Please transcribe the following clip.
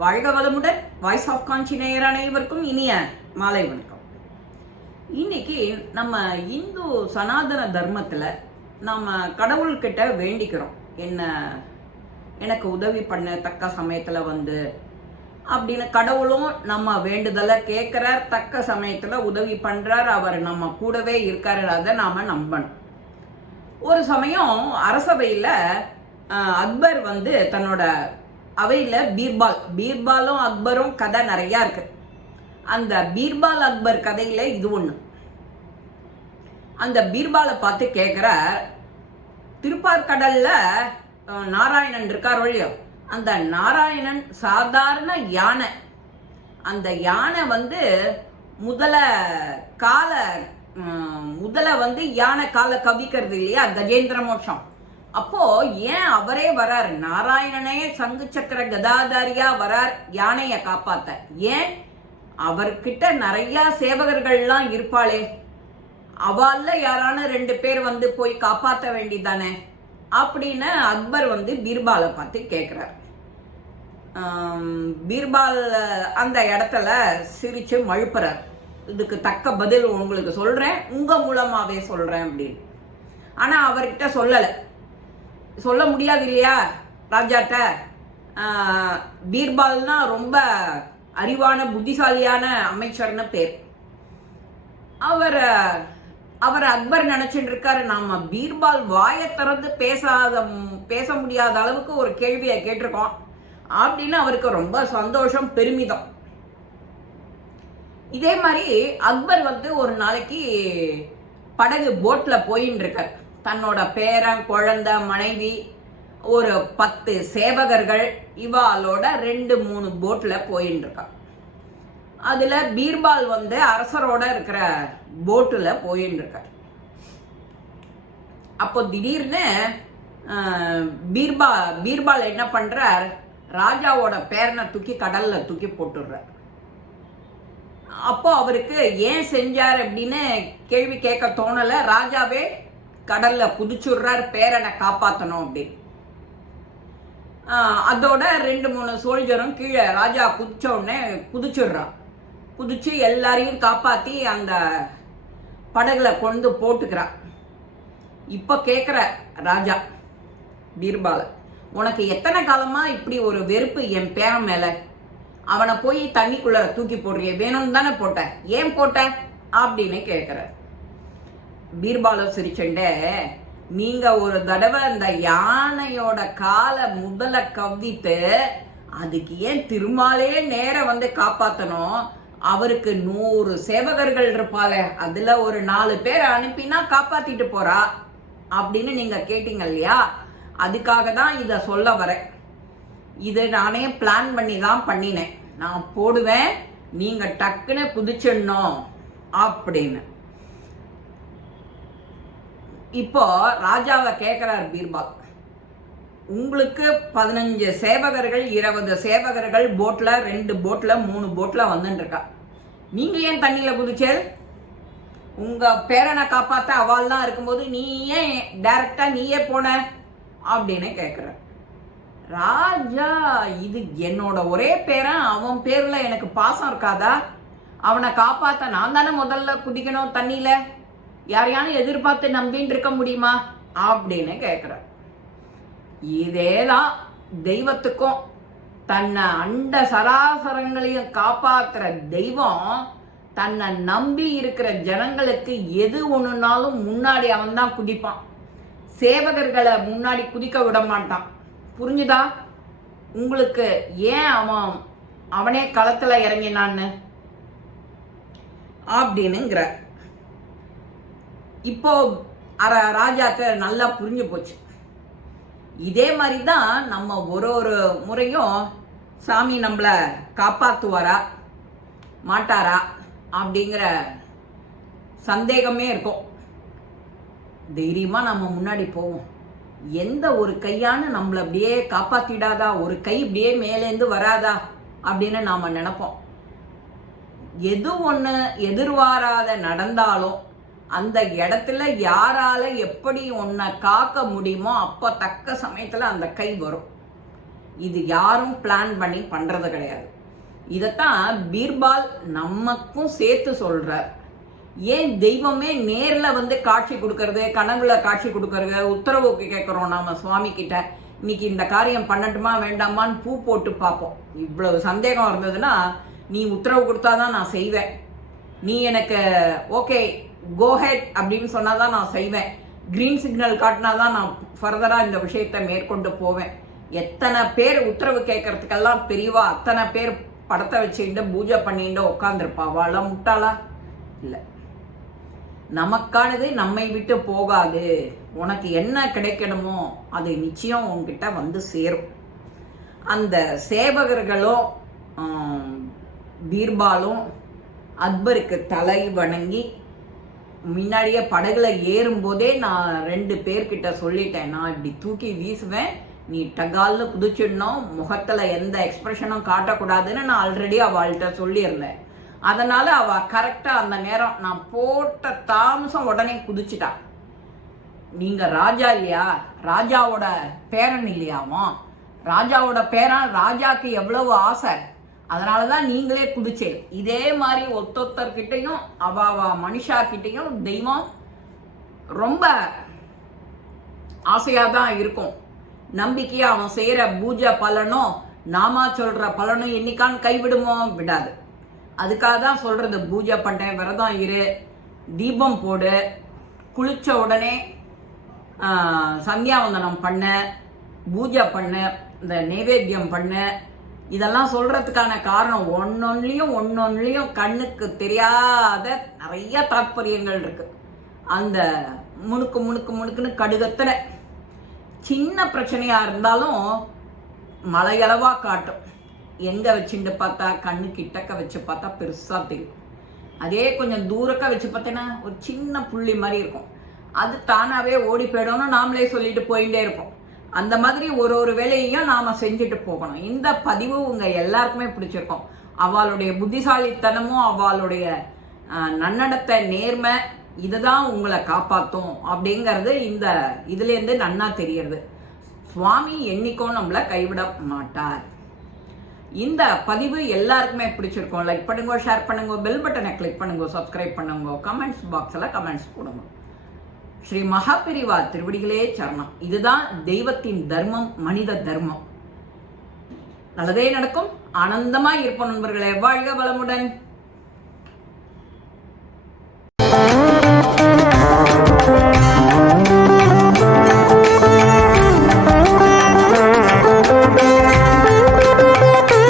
வாழ்க வளமுடன். Voice of காஞ்சி நேயர் அனைவருக்கும் இனிய மாலை வணக்கம். இன்னைக்கு நம்ம இந்து சனாதன தர்மத்துல நம்ம கடவுள்கிட்ட வேண்டிக்கிறோம், எனக்கு உதவி பண்ண தக்க சமயத்துல அப்படின்னு. கடவுளும் நம்ம வேண்டுதலை கேட்கிறார், தக்க சமயத்துல உதவி பண்றார், அவர் நம்ம கூடவே இருக்காரு. அதை நாம நம்பணும். ஒரு சமயம் அரசவையில அக்பர் தன்னோட அவையில பீர்பாலும் அக்பரும் கதை நிறைய இருக்கு. அந்த பீர்பால் அக்பர் கதையில இது ஒண்ணு. அந்த பீர்பாலை பார்த்து கேட்கிறார், திருப்பார்கடல்ல நாராயணன் இருக்கார் இல்லையோ, அந்த நாராயணன் சாதாரண யானை. அந்த யானை யானை காலை கவிக்கிறது இல்லையா, கஜேந்திர மோட்சம். அப்போ ஏன் அவரே வரார், நாராயணனே சங்கு சக்கர கதாதாரியா வரார் யானைய காப்பாத்த? ஏன்? அவர்கிட்ட நிறைய சேவகர்கள்லாம் இருப்பாளே, அவள்ல யாரான 2 பேர் போய் காப்பாற்ற வேண்டிதானே அப்படின்னு அக்பர் பீர்பாலை பார்த்து கேட்கிறார். பீர்பால் அந்த இடத்துல சிரிச்சு மழுப்புறார், இதுக்கு தக்க பதில் உங்களுக்கு சொல்றேன், உங்க மூலமாவே சொல்றேன் அப்படின்னு. ஆனா அவர்கிட்ட சொல்ல முடியாது இல்லையா ராஜாட்ட. பீர்பால்னா ரொம்ப அறிவான புத்திசாலியான அமைச்சர்னு பேர். அவர் அக்பர் நினைச்சிட்டு இருக்காரு, நாம பீர்பால் வாயை திறந்து பேச முடியாத அளவுக்கு ஒரு கேள்வியை கேட்டிருக்கோம் அப்படின்னு அவருக்கு ரொம்ப சந்தோஷம், பெருமிதம். இதே மாதிரி அக்பர் ஒரு நாளைக்கு படகு போட்ல போயின்னு இருக்கார். தன்னோட பேரன், குழந்தை, மனைவி, ஒரு 10 சேவகர்கள் இவாளோட 2-3 போட்ல போயின்னு இருக்கார். அதுல பீர்பால் அரசரோட இருக்கிற போட்டுல போயின்னு இருக்கார். அப்போ திடீர்னு பீர்பால் என்ன பண்றார், ராஜாவோட பேரனை தூக்கி கடல்ல தூக்கி போட்டுடுறார். அப்போ அவருக்கு ஏன் செஞ்சார் அப்படின்னு கேள்வி கேட்க தோணல. ராஜாவே கடல்ல குதிச்சுடுறார், பேரனை காப்பாத்தணும் அப்படின்னு. அதோட 2-3 சோல்ஜரும் கீழே ராஜா குதிச்ச உடனே குதிச்சுடுறான். குதிச்சு எல்லாரையும் காப்பாத்தி அந்த படகுல கொண்டு போட்டுக்கிறான். இப்ப கேக்குற ராஜா பீர்பால, உனக்கு எத்தனை காலமா இப்படி ஒரு வெறுப்பு என் பேரன் மேல? அவனை போய் தண்ணிக்குள்ள தூக்கி போடுறிய, வேணும்னு தானே போட்ட, ஏன் போட்ட அப்படின்னு கேக்குற. பீர்பால சிரிச்சுண்டே, நீங்க ஒரு தடவை அந்த யானையோட காலை முதல்ல கவ்விட்டு அதுக்கு ஏன் திருமாலே நேர காப்பாத்தணும்? அவருக்கு 100 சேவகர்கள் இருப்பாளே, அதுல ஒரு 4 பேர் அனுப்பினா காப்பாத்திட்டு போறா அப்படின்னு நீங்க கேட்டீங்க இல்லையா, அதுக்காக தான் இத சொல்ல வரேன். இது நானே பிளான் பண்ணி தான் பண்ணினேன். நான் போடுவேன், நீங்க டக்குன்னு குதிச்சிடணும் அப்படின்னு. இப்போ ராஜாவை கேட்கிறார் பீர்பால், உங்களுக்கு 15 சேவகர்கள் 20 சேவகர்கள் போட்ல 2 போட்ல 3 போட்ல வந்துட்டு இருக்கா, நீங்க ஏன் தண்ணியில குதிச்சல்? உங்க பேரனை காப்பாத்த அவள் தான் இருக்கும்போது நீ ஏன் டைரக்டா நீயே போன அப்படின்னு கேக்குற. ராஜா, இது என்னோட ஒரே பேரன், அவன் பேர்ல எனக்கு பாசம் இருக்காதா? அவனை காப்பாத்த நான் தானே முதல்ல குதிக்கணும் தண்ணியில, யாரையானு எதிர்பார்த்து நம்பின்னு இருக்க முடியுமா அப்படின்னு கேட்கிற. இதேதான் தெய்வத்துக்கும். தன்னை அண்ட சராசரங்களையும் காப்பாத்துற தெய்வம் தன்னை நம்பி இருக்கிற ஜனங்களுக்கு எது ஒண்ணுனாலும் முன்னாடி அவன் தான் குதிப்பான், சேவகர்களை முன்னாடி குதிக்க விட மாட்டான். புரிஞ்சுதா உங்களுக்கு? ஏன் அவனே களத்துல இறங்கினான்னு அப்படின்னுங்கிற. இப்போ ராஜாக்கு நல்லா புரிஞ்சு போச்சு. இதே மாதிரி தான் நம்ம ஒரு முறையும் சாமி நம்மள காப்பாத்துவாரா மாட்டாரா அப்படிங்கிற சந்தேகமே இருக்கும். தைரியமா நம்ம முன்னாடி போவோம். எந்த ஒரு கையான நம்மள அப்படியே காப்பாத்திடாதா, ஒரு கை இப்படியே மேலேந்து வராதா அப்படின்னு நாம நினைப்போம். எது ஒண்ணு எதிர்பாராத நடந்தாலும் அந்த இடத்துல யாரால எப்படி உன்னை காக்க முடியுமோ அப்ப தக்க சமயத்துல அந்த கை வரும். இது யாரும் பிளான் பண்ணி பண்றது கிடையாது. இதத்தான் பீர்பால் நமக்கும் சேர்த்து சொல்றார். ஏன் தெய்வமே நேர்ல காட்சி கொடுக்கறது, கனவுல காட்சி கொடுக்கறது, உத்தரவு கேட்கிறோம் நாம சுவாமி கிட்ட, இன்னைக்கு இந்த காரியம் பண்ணட்டுமா வேண்டாமான்னு பூ போட்டு பார்ப்போம். இவ்வளவு சந்தேகம் இருந்ததுன்னா நீ உத்தரவு கொடுத்தாதான் நான் செய்வேன், நீ எனக்கு ஓகே கோஹெட் அப்படின்னு சொன்னாதான் நான் செய்வேன், கிரீன் சிக்னல் காட்டினாதான் நான் ஃபர்தரா இந்த விஷயத்தை மேற்கொண்டு போவேன். எத்தனை பேர் உத்தரவு கேட்கறதுக்கெல்லாம் பெரியவா அத்தனை பேர் படத்தை வச்சுக்கிட்டு பூஜை பண்ணிட்டு உட்காந்துருப்பா. வாழ முட்டாளா இல்லை. நமக்கானது நம்மை விட்டு போகாது. உனக்கு என்ன கிடைக்கணுமோ அது நிச்சயம் உன்கிட்ட சேரும். அந்த சேவகர்களும் பீர்பாலும் அக்பருக்கு தலை வணங்கி முன்னாடியே படகுல ஏறும்போதே நான் 2 பேர்கிட்ட சொல்லிட்டேன், நான் இப்படி தூக்கி வீசுவேன், நீ டகால்னு குதிச்சிடணும், முகத்துல எந்த எக்ஸ்பிரஷனும் காட்டக்கூடாதுன்னு நான் ஆல்ரெடி அவள்கிட்ட சொல்லியிருந்தேன். அதனால அவ கரெக்டா அந்த நேரம் நான் போட்ட தாமசம் உடனே குதிச்சுட்டா. நீங்க ராஜா இல்லையா, ராஜாவோட பேரன் இல்லையாமோ, ராஜாவோட பேரன், ராஜாக்கு எவ்வளவு ஆசை, அதனாலதான் நீங்களே குதிச்சேன். இதே மாதிரி ஒத்தொத்தர்கிட்டையும் அவ மனுஷா கிட்டையும் தெய்வம் ரொம்ப ஆசையாதான் இருக்கும். நம்பிக்கையா அவன் செய்யற பூஜை பலனும் நாமா சொல்ற பலனும் என்னைக்கான்னு கைவிடுமோ, விடாது. அதுக்காக தான் சொல்றது, பூஜை பண்ண, விரதம் இரு, தீபம் போடு, குளிச்ச உடனே சந்தியாவந்தனம் பண்ண, பூஜை பண்ண, இந்த நைவேத்தியம் பண்ண, இதெல்லாம் சொல்றதுக்கான காரணம் ஒன்னொன்னுலயும் கண்ணுக்கு தெரியாத நிறைய தாற்பயங்கள் இருக்கு. அந்த முணுக்குன்னு கடுகத்துல சின்ன பிரச்சனையா இருந்தாலும் மலையளவா காட்டும். எங்க வச்சுட்டு பார்த்தா, கண்ணு கிட்டக்க வச்சு பார்த்தா பெருசா தெரியும். அதே கொஞ்சம் தூரக்க வச்சு பார்த்தேன்னா ஒரு சின்ன புள்ளி மாதிரி இருக்கும். அது தானாவே ஓடி போயிடும்னு நாமளே சொல்லிட்டு போயிட்டே இருப்போம். அந்த மாதிரி ஒரு வேலையையும் நாம செஞ்சுட்டு போகணும். இந்த பதிவு உங்க எல்லாருக்குமே பிடிச்சிருக்கும். அவளுடைய புத்திசாலித்தனமும் அவளுடைய நன்னடத்தை, நேர்மை, இதுதான் உங்களை காப்பாற்றும் அப்படிங்கிறது இந்த இதுல இருந்து நன்னா தெரியறது. சுவாமி என்னைக்கும் நம்மள கைவிட மாட்டார். இந்த பதிவு எல்லாருக்குமே பிடிச்சிருக்கும். லைக் பண்ணுங்க, ஷேர் பண்ணுங்க, பெல் பட்டனை கிளிக் பண்ணுங்க, சப்ஸ்கிரைப் பண்ணுங்க, கமெண்ட்ஸ் பாக்ஸ்ல கமெண்ட்ஸ் போடுங்க. ஸ்ரீ மகாபெரிவா திருவடிகளே சரணம். இதுதான் தெய்வத்தின் தர்மம், மனித தர்மம். நல்லதே நடக்கும். ஆனந்தமாய் இருப்போம் நண்பர்களே. வாழ்க வளமுடன்.